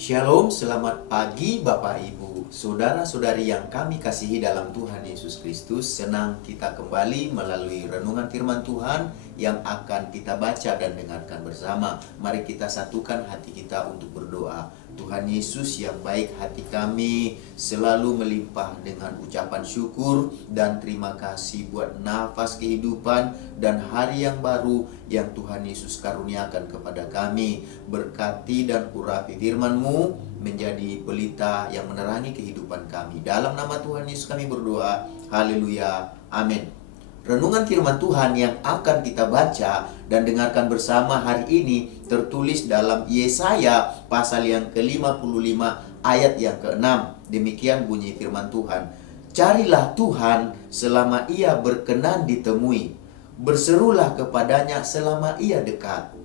Shalom, selamat pagi Bapak Ibu, saudara-saudari yang kami kasihi dalam Tuhan Yesus Kristus. Senang kita kembali melalui renungan firman Tuhan yang akan kita baca dan dengarkan bersama. Mari kita satukan hati kita untuk berdoa. Tuhan Yesus yang baik, hati kami selalu melimpah dengan ucapan syukur dan terima kasih buat nafas kehidupan dan hari yang baru yang Tuhan Yesus karuniakan kepada kami. Berkati dan urapi firman-Mu menjadi pelita yang menerangi kehidupan kami. Dalam nama Tuhan Yesus kami berdoa. Haleluya. Amin. Renungan firman Tuhan yang akan kita baca dan dengarkan bersama hari ini tertulis dalam Yesaya pasal yang ke-55 ayat yang ke-6. Demikian bunyi firman Tuhan. Carilah Tuhan selama ia berkenan ditemui. Berserulah kepadanya selama ia dekat.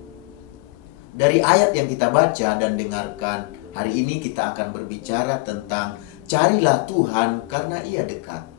Dari ayat yang kita baca dan dengarkan hari ini kita akan berbicara tentang carilah Tuhan karena ia dekat.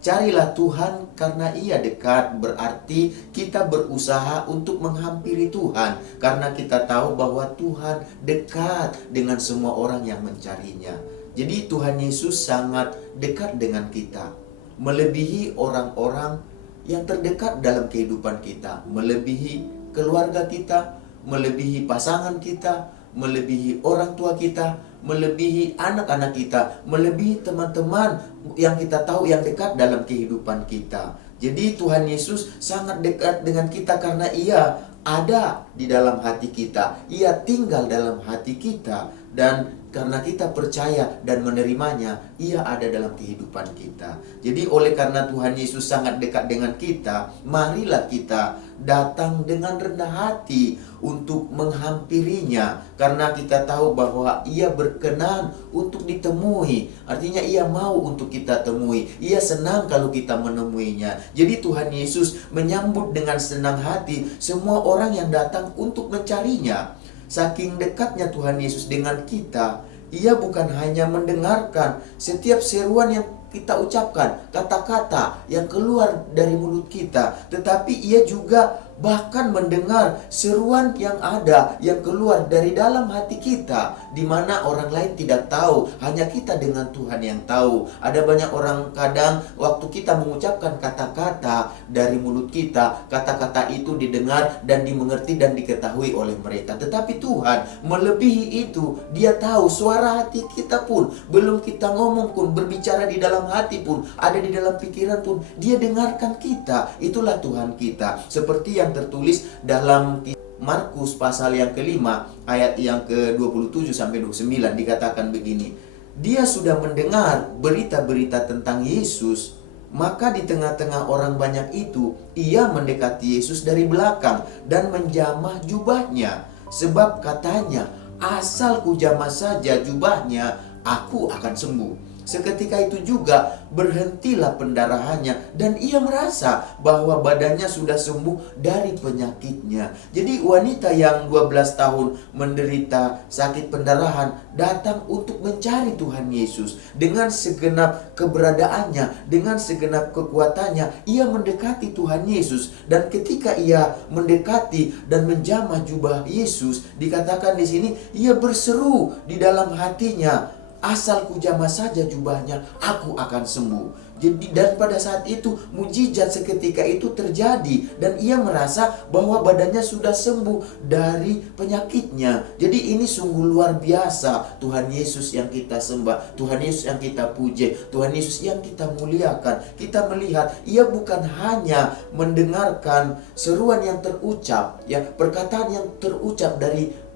Carilah Tuhan karena ia dekat, berarti kita berusaha untuk menghampiri Tuhan. Karena kita tahu bahwa Tuhan dekat dengan semua orang yang mencarinya. Jadi Tuhan Yesus sangat dekat dengan kita. Melebihi orang-orang yang terdekat dalam kehidupan kita. Melebihi keluarga kita, melebihi pasangan kita, melebihi orang tua kita, melebihi anak-anak kita, melebihi teman-teman yang kita tahu yang dekat dalam kehidupan kita. Jadi Tuhan Yesus sangat dekat dengan kita karena ia ada di dalam hati kita. Ia tinggal dalam hati kita. Dan karena kita percaya dan menerimanya, ia ada dalam kehidupan kita. Jadi oleh karena Tuhan Yesus sangat dekat dengan kita, marilah kita datang dengan rendah hati untuk menghampirinya. Karena kita tahu bahwa ia berkenan untuk ditemui. Artinya ia mau untuk kita temui. Ia senang kalau kita menemuinya. Jadi Tuhan Yesus menyambut dengan senang hati semua orang yang datang untuk mencarinya. Saking dekatnya Tuhan Yesus dengan kita, ia bukan hanya mendengarkan setiap seruan yang kita ucapkan, kata-kata yang keluar dari mulut kita, tetapi ia juga bahkan mendengar seruan yang ada, yang keluar dari dalam hati kita, di mana orang lain tidak tahu, hanya kita dengan Tuhan yang tahu. Ada banyak orang kadang waktu kita mengucapkan kata-kata dari mulut kita, kata-kata itu didengar dan dimengerti dan diketahui oleh mereka. Tetapi Tuhan melebihi itu, dia tahu suara hati kita pun, belum kita ngomong pun, berbicara di dalam hati pun, ada di dalam pikiran pun, dia dengarkan kita. Itulah Tuhan kita. Seperti yang tertulis dalam Markus pasal yang kelima ayat yang ke-27 sampai 29 dikatakan begini. Dia sudah mendengar berita-berita tentang Yesus, maka di tengah-tengah orang banyak itu ia mendekati Yesus dari belakang dan menjamah jubahnya, sebab katanya, asal kujamah saja jubahnya, aku akan sembuh. Seketika itu juga berhentilah pendarahannya dan ia merasa bahwa badannya sudah sembuh dari penyakitnya. Jadi wanita yang 12 tahun menderita sakit pendarahan datang untuk mencari Tuhan Yesus. Dengan segenap keberadaannya, dengan segenap kekuatannya, ia mendekati Tuhan Yesus. Dan ketika ia mendekati dan menjamah jubah Yesus, dikatakan di sini ia berseru di dalam hatinya, asal kujamah saja jubahnya, aku akan sembuh. Jadi dan pada saat itu mujizat seketika itu terjadi dan ia merasa bahwa badannya sudah sembuh dari penyakitnya. Jadi ini sungguh luar biasa. Tuhan Yesus yang kita sembah, Tuhan Yesus yang kita puji, Tuhan Yesus yang kita muliakan. Kita melihat ia bukan hanya mendengarkan seruan yang terucap, ya, perkataan yang terucap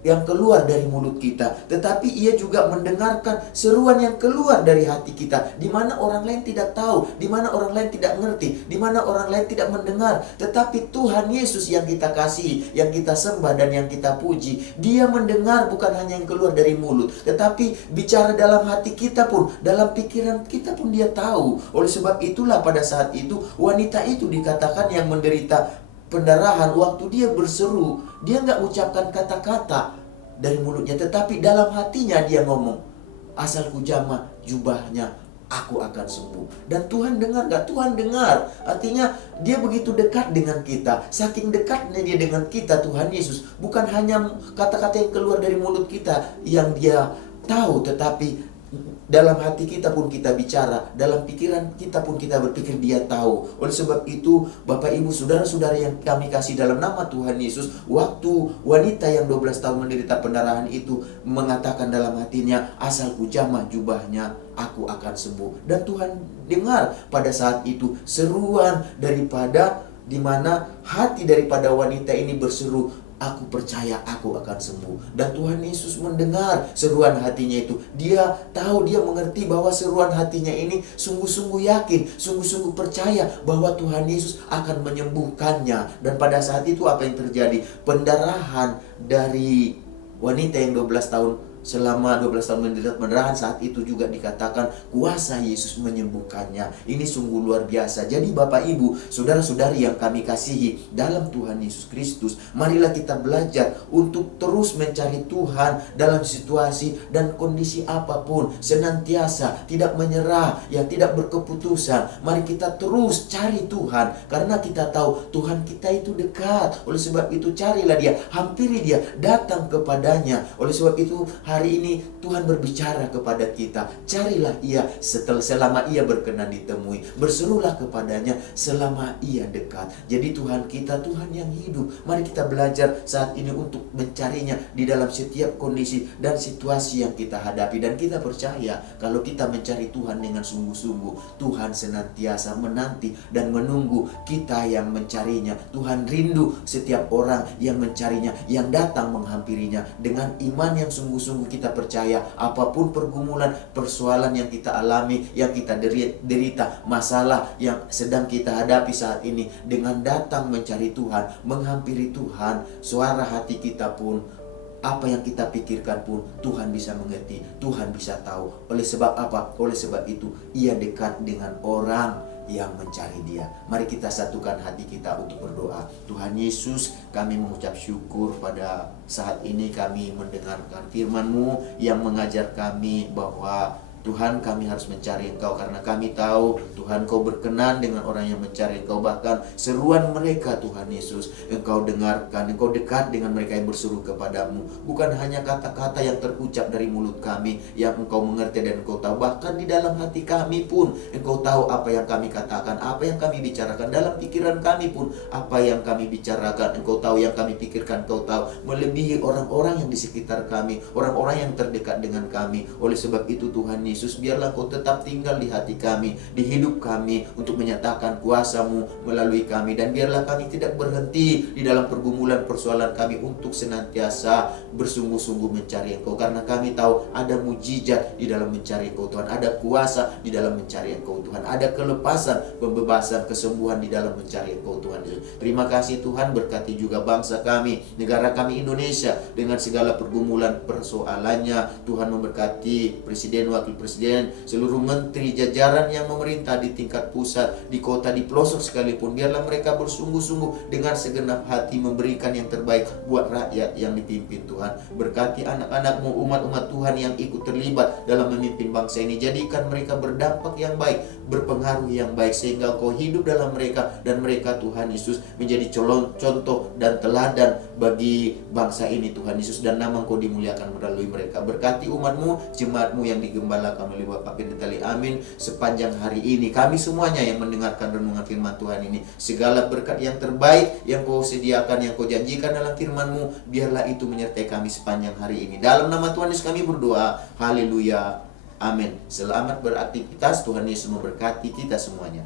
yang keluar dari mulut kita, tetapi ia juga mendengarkan seruan yang keluar dari hati kita, di mana orang lain tidak tahu, di mana orang lain tidak mengerti, di mana orang lain tidak mendengar. Tetapi Tuhan Yesus yang kita kasihi, yang kita sembah dan yang kita puji, dia mendengar bukan hanya yang keluar dari mulut, tetapi bicara dalam hati kita pun, dalam pikiran kita pun dia tahu. Oleh sebab itulah pada saat itu wanita itu dikatakan yang menderita pendarahan, waktu dia berseru, dia nggak ucapkan kata-kata dari mulutnya, tetapi dalam hatinya dia ngomong, asal kujamah jubahnya, aku akan sembuh. Dan Tuhan dengar gak? Tuhan dengar. Artinya dia begitu dekat dengan kita. Saking dekatnya dia dengan kita, Tuhan Yesus. Bukan hanya kata-kata yang keluar dari mulut kita yang dia tahu, tetapi dalam hati kita pun kita bicara, dalam pikiran kita pun kita berpikir dia tahu. Oleh sebab itu, Bapak Ibu saudara-saudara yang kami kasih dalam nama Tuhan Yesus, waktu wanita yang 12 tahun menderita pendarahan itu mengatakan dalam hatinya, asal ku jamah jubahnya, aku akan sembuh. Dan Tuhan dengar pada saat itu seruan daripada di mana hati daripada wanita ini berseru, aku percaya aku akan sembuh. Dan Tuhan Yesus mendengar seruan hatinya itu. Dia tahu, dia mengerti bahwa seruan hatinya ini sungguh-sungguh yakin, sungguh-sungguh percaya bahwa Tuhan Yesus akan menyembuhkannya. Dan pada saat itu apa yang terjadi? Pendarahan dari wanita yang 12 tahun selama 12 tahun menderita pendarahan, saat itu juga dikatakan kuasa Yesus menyembuhkannya. Ini sungguh luar biasa. Jadi Bapak Ibu, saudara-saudari yang kami kasihi dalam Tuhan Yesus Kristus, marilah kita belajar untuk terus mencari Tuhan dalam situasi dan kondisi apapun, senantiasa tidak menyerah, ya tidak berkeputusan. Mari kita terus cari Tuhan, karena kita tahu Tuhan kita itu dekat. Oleh sebab itu carilah dia, hampiri dia, datang kepadanya. Oleh sebab itu hari ini Tuhan berbicara kepada kita, carilah ia selama ia berkenan ditemui, berserulah kepadanya selama ia dekat. Jadi Tuhan kita Tuhan yang hidup. Mari kita belajar saat ini untuk mencarinya di dalam setiap kondisi dan situasi yang kita hadapi. Dan kita percaya kalau kita mencari Tuhan dengan sungguh-sungguh, Tuhan senantiasa menanti dan menunggu kita yang mencarinya. Tuhan rindu setiap orang yang mencarinya, yang datang menghampirinya dengan iman yang sungguh-sungguh. Kita percaya apapun pergumulan, persoalan yang kita alami, yang kita derita, masalah yang sedang kita hadapi saat ini, dengan datang mencari Tuhan, menghampiri Tuhan, suara hati kita pun, apa yang kita pikirkan pun Tuhan bisa mengerti, Tuhan bisa tahu. Oleh sebab apa? Oleh sebab itu ia dekat dengan orang yang mencari dia. Mari kita satukan hati kita untuk berdoa. Tuhan Yesus, kami mengucap syukur pada saat ini kami mendengarkan firman-Mu yang mengajar kami bahwa Tuhan, kami harus mencari Engkau karena kami tahu Tuhan Kau berkenan dengan orang yang mencari Engkau. Bahkan seruan mereka Tuhan Yesus Engkau dengarkan, Engkau dekat dengan mereka yang berseru kepadamu. Bukan hanya kata-kata yang terucap dari mulut kami yang Engkau mengerti dan Engkau tahu, bahkan di dalam hati kami pun Engkau tahu apa yang kami katakan, apa yang kami bicarakan. Dalam pikiran kami pun apa yang kami bicarakan Engkau tahu, yang kami pikirkan Engkau tahu, melebihi orang-orang yang di sekitar kami, orang-orang yang terdekat dengan kami. Oleh sebab itu Tuhan Yesus, biarlah Kau tetap tinggal di hati kami, di hidup kami, untuk menyatakan kuasa-Mu melalui kami. Dan biarlah kami tidak berhenti di dalam pergumulan persoalan kami untuk senantiasa bersungguh-sungguh mencari Engkau, karena kami tahu ada mujizat di dalam mencari Engkau Tuhan, ada kuasa di dalam mencari Engkau Tuhan, ada kelepasan, pembebasan, kesembuhan di dalam mencari Engkau Tuhan Yesus. Terima kasih Tuhan, berkati juga bangsa kami, negara kami Indonesia dengan segala pergumulan persoalannya. Tuhan memberkati Presiden, Wakil Presiden, seluruh menteri, jajaran yang memerintah di tingkat pusat, di kota, di pelosok sekalipun. Biarlah mereka bersungguh-sungguh dengan segenap hati memberikan yang terbaik buat rakyat yang dipimpin Tuhan. Berkati anak-anak-Mu, umat-umat Tuhan yang ikut terlibat dalam memimpin bangsa ini. Jadikan mereka berdampak yang baik, berpengaruh yang baik, sehingga Kau hidup dalam mereka, dan mereka Tuhan Yesus menjadi contoh dan teladan bagi bangsa ini Tuhan Yesus, dan nama Kau dimuliakan melalui mereka. Berkati umat-Mu, jemaat-Mu yang digembalakan oleh Bapak Pendeta. Amin. Sepanjang hari ini kami semuanya yang mendengarkan renungan firman Tuhan ini, segala berkat yang terbaik yang Kau sediakan, yang Kau janjikan dalam firman-Mu, biarlah itu menyertai kami sepanjang hari ini. Dalam nama Tuhan Yesus kami berdoa. Haleluya. Amin. Selamat beraktivitas. Tuhan Yesus memberkati kita semuanya.